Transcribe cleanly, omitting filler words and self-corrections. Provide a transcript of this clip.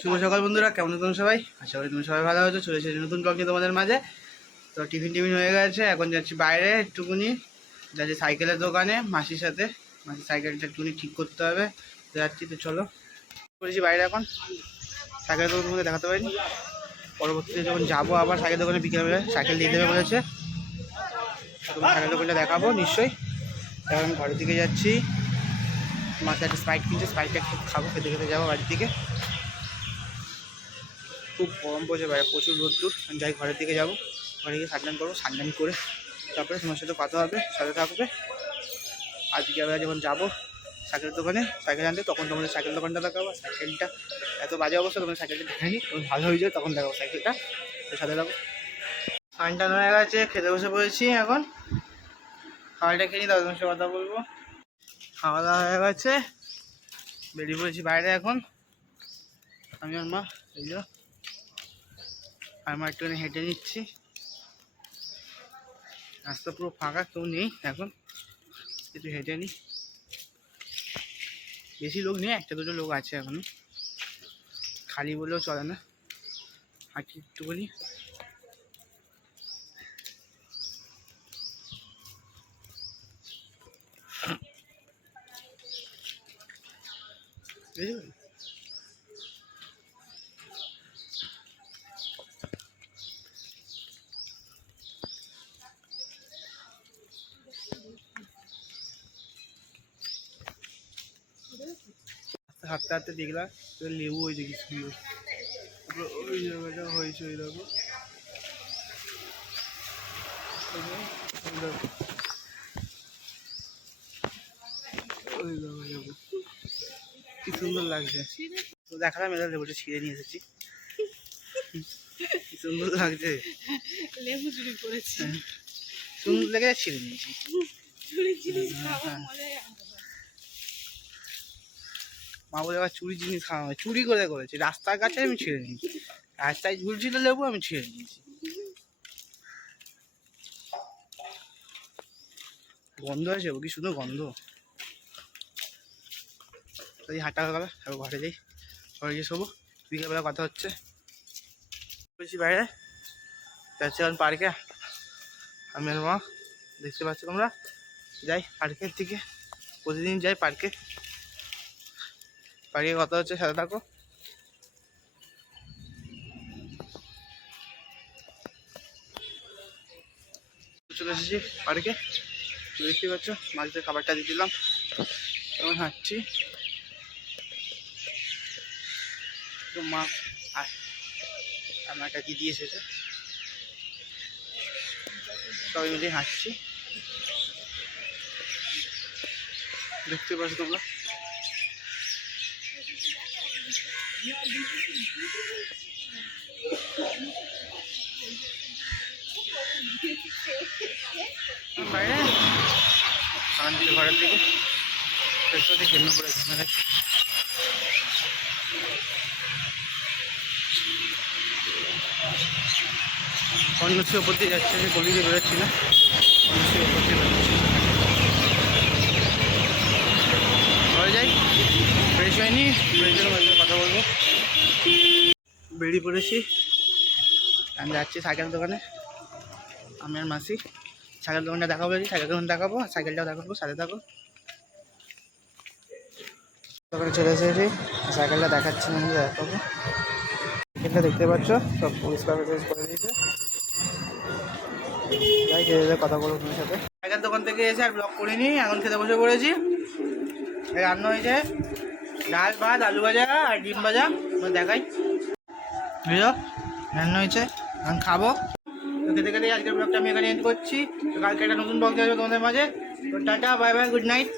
শুভ সকাল বন্ধুরা, কেমন আছো সবাই? আশা করি তুমি সবাই ভালো আছো। চলে এসেছি নতুন ব্লগ নিয়ে তোমাদের মাঝে। তো টিফিন হয়ে গেছে, এখন যাচ্ছি বাইরে একটুকুনি, যাচ্ছি সাইকেলের দোকানে মাসির সাথে। মাসির সাইকেলটা একটুকুনি ঠিক করতে হবে, তো যাচ্ছি। তো চলো, করেছি বাইরে এখন। সাইকেলের দোকান তোমাকে দেখাতে পারিনি, পরবর্তীতে যখন যাবো আবার সাইকেল দোকানে বিকেলবেলা সাইকেল দিয়ে দেবে বলেছে, তোমার সাইকেল দোকানটা দেখাবো নিশ্চয়ই। এখন আমি ঘরের দিকে যাচ্ছি, মাসে একটা স্প্রাইট কিনছে, স্প্রাইটটা একটু খাবো, খেতে খেতে যাবো বাড়ির দিকে। খুব গরম পড়ছে বাইরে, প্রচুর রোদ্দুর। যাই ঘরের দিকে যাবো, ঘরে গিয়ে স্নান করবো, স্নান করে তারপরে তোমার সাথে কথা হবে, সাথে থাকবে। আর বিকেলবেলা যখন যাবো সাইকেলের দোকানে সাইকেল আনতে, তখন তোমাদের সাইকেল দোকানটা দেখাবো। সাইকেলটা এত বাজে অবস্থা, তোমাদের সাইকেলটা দেখাইনি, তখন ভালো হয়ে যায় তখন দেখাবো সাইকেলটা, তো সাথে থাকবো। স্নান হয়ে গেছে, খেতে বসে পড়েছি। এখন খাবারটা খেয়ে নিই, তারপর তোমার সাথে কথা বলবো। খাওয়া দাওয়া হয়ে গেছে, বেরিয়ে পড়েছি বাইরে এখন আমি আর মা। এই যে আর মা একটুখানি হেঁটে নিচ্ছি, রাস্তা পুরো ফাঁকা, কেউ নেই এখন, একটু হেঁটে নিই। বেশি লোক নেই, একটা দুটো লোক আছে এখনো, খালি বললেও চলে না, হাঁটি একটুখানি। হাঁটতে হাঁটতে দেখলাম লেবু হয়েছে, কি সুন্দর ওই জায়গাটা হয়েছে, ওই দেখো ওই দেখো লেবু, কি সুন্দর লাগছে। তো দেখালাম এবার লেবুটা ছিঁড়ে নিয়ে এসেছি, কি সুন্দর লাগছে। লেবু চুরি করেছি, সুন্দর লেগে ছিঁড়ে নিয়েছি। মা বলে আবার চুরি জিনিস খাওয়া হয়, চুরি করে করেছি, রাস্তার কাছে আমি ছিঁড়ে নিয়েছি, রাস্তায় ঝুলছিল লেবু, আমি ছিঁড়ে নিয়েছি। গন্ধ আছে, কি সুন্দর গন্ধ। তাই হাঁটা হয়ে গেল, এবার ঘরে যাই, ঘরে গিয়ে শোবো, বিকেলবেলা কথা হচ্ছে। বলছি বাইরে যাচ্ছি এখন পার্কে, আমি আর মা, দেখতে পাচ্ছ তোমরা, যাই পার্কের দিকে, প্রতিদিন যাই পার্কে। পার্কে কথা হচ্ছে, সাথে থাকো। চলে এসেছি পার্কে, দেখতে পাচ্ছ মাঝে খাবারটা দিয়ে দিলাম, এখন হাঁটছি। তো মা আমার একটা দিদি এসেছে, সবাই মিলে হাঁটছি, দেখতে পাচ্ছ তোমরা। বাইরে ঘরের দিকে ঘেমে পড়ে ঘুমে কন্যাশ্রী ওপর দিয়ে যাচ্ছে, আমি গলি দিয়ে বেরোচ্ছি না, কন্যাশ্রী ওপর দিয়ে বেরোচ্ছি। ঘরে যাই, ফ্রেশ হয়নি, ফ্রেশের মধ্যে কথা বলবো। বেরিয়ে পড়েছি, আমি যাচ্ছি সাইকেল দোকানে, আমি আর মাসি। সাইকেল দোকানটা দেখাবো, সাইকেল দোকান দেখাবো, সাইকেলটাও দেখাবো, সাথে থাকো। দোকানে চলে এসেছি, সাইকেলটা দেখাচ্ছি, আমি দেখাবো। সাইকেলটা দেখতে পাচ্ছ, সব পরিষ্কার করে দিয়েছে। যাই খেতে কথা বলবো তোমার সাথে। সাইকেল দোকান থেকে এসে আর ব্লগ করিনি, এখন খেতে বসে পড়েছি। রান্না হয়েছে ডাল ভাত আলু ভাজা আর ডিম ভাজা, দেখাই বুঝলো, রান্না হয়েছে, এখন খাবো। তো খেতে খেতে আজকের ব্লগটা আমি এখানে এন্ড করছি। তো কালকে একটা নতুন ব্লগ আসবে তোমাদের মাঝে। তো tata, bye bye, good night.